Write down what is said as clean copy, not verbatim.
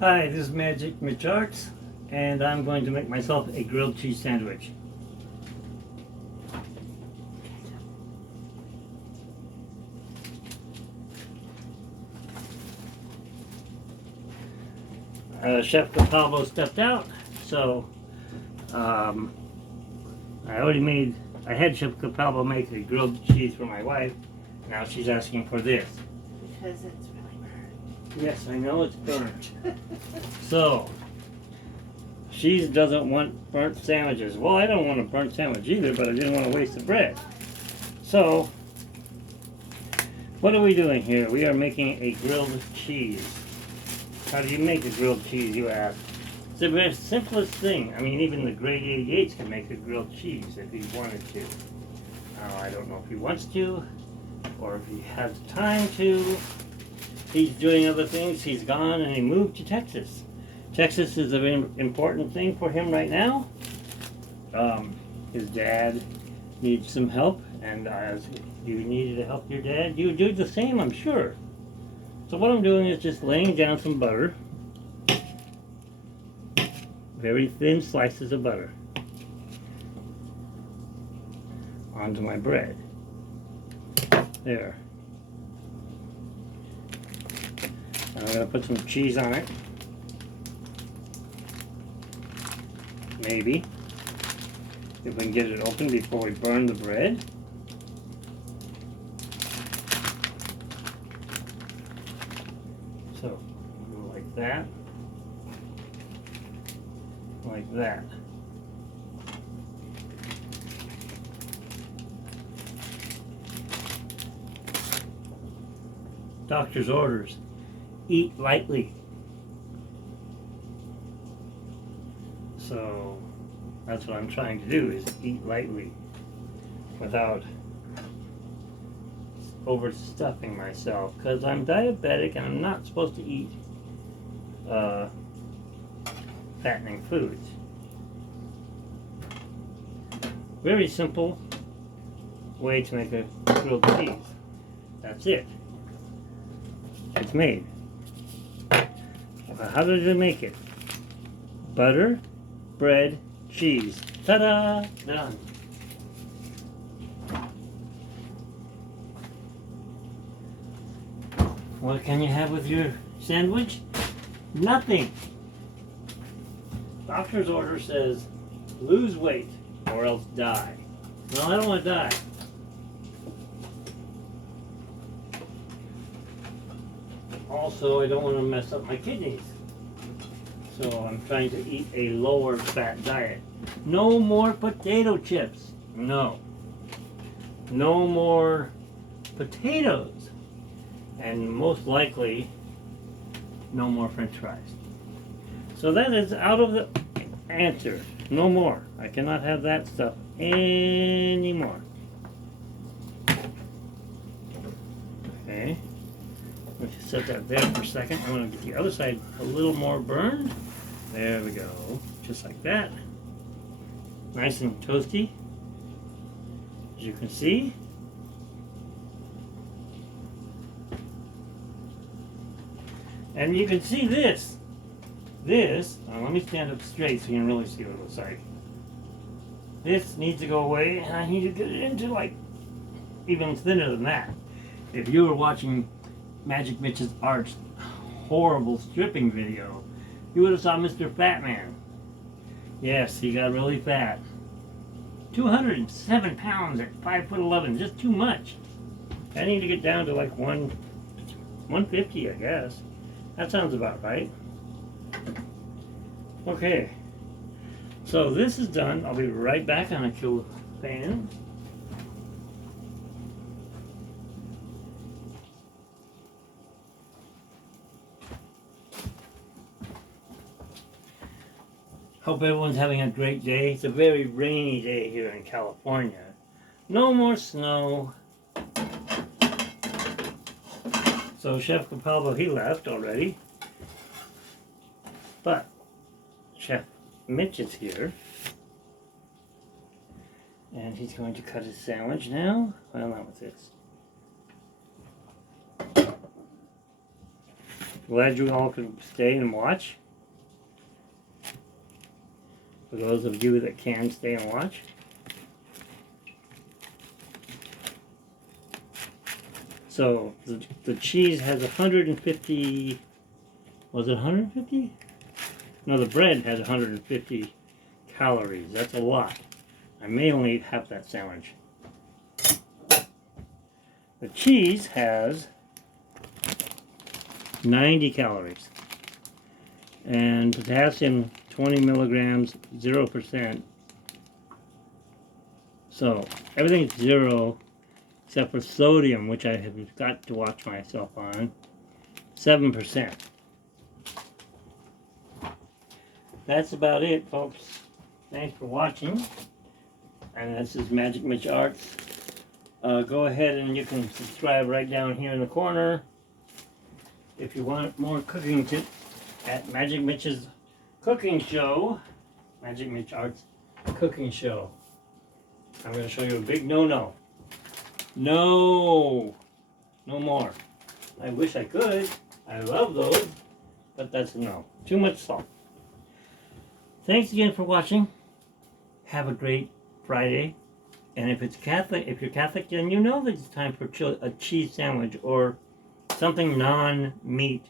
Hi, this is Mitch Arts, and I'm going to make myself a grilled cheese sandwich. Chef Pablo stepped out, so I had Chef Pablo make a grilled cheese for my wife. Now she's asking for this. Because it's really burnt. Yes, I know it's burnt. So, she doesn't want burnt sandwiches. Well, I don't want a burnt sandwich either, but I didn't want to waste the bread. So, what are we doing here? We are making a grilled cheese. How do you make a grilled cheese, you ask? It's the very simplest thing. I mean, even the great 88s can make a grilled cheese if he wanted to. I don't know if he wants to, or if he has time to. He's doing other things. He's gone and he moved to Texas. Texas is a very important thing for him right now. His dad needs some help, and as you needed to help your dad, you do the same, I'm sure. So what I'm doing is just laying down some butter. Very thin slices of butter onto my bread. There. And I'm going to put some cheese on it. Maybe. If we can get it open before we burn the bread. So, go like that. Like that. Doctor's orders. Eat lightly. So that's what I'm trying to do, is eat lightly without overstuffing myself, because I'm diabetic and I'm not supposed to eat fattening foods. Very simple way to make a grilled cheese. That's it. It's made. How did it make it? Butter, bread, cheese. Ta-da! Done. What can you have with your sandwich? Nothing. Doctor's order says lose weight or else die. No, I don't want to die. Also, I don't want to mess up my kidneys. So I'm trying to eat a lower fat diet. No more potato chips. No. No more potatoes. And most likely, no more French fries. So that is out of the answer. No more. I cannot have that stuff anymore. Okay. Let's just set that there for a second. I'm going to get the other side a little more burned. There we go. Just like that. Nice and toasty, as you can see. And you can see this. Let me stand up straight so you can really see what it looks like. This needs to go away, and I need to get it into like even thinner than that. If you were watching Magic Mitch's Arts horrible stripping video, you would have saw Mr. Fat Man. Yes, he got really fat. 207 pounds at 5'11", just too much. I need to get down to like 150, I guess. That sounds about right. Okay, so this is done. I'll be right back on a cool pan. Hope everyone's having a great day. It's a very rainy day here in California. No more snow. So Chef Capalbo, he left already. But Chef Mitch is here. And he's going to cut his sandwich now. Well, not with this. Glad you all could stay and watch. For those of you that can stay and watch. So the cheese has 150, was it 150? No, the bread has 150 calories. That's a lot. I may only eat half that sandwich. The cheese has 90 calories. And potassium, 20 milligrams, 0%. So everything's 0 except for sodium, which I have got to watch myself on, 7%. That's about it, folks. Thanks for watching. And this is Magic Mitch Arts. Go ahead and you can subscribe right down here in the corner. If you want more cooking tips at Magic Mitch's Cooking Show, Magic Mitch Arts Cooking Show. I'm going to show you a big no-no. No more. I wish I could. I love those, but that's a no. Too much salt. Thanks again for watching. Have a great Friday. And if you're Catholic, then you know that it's time for a cheese sandwich or something non-meat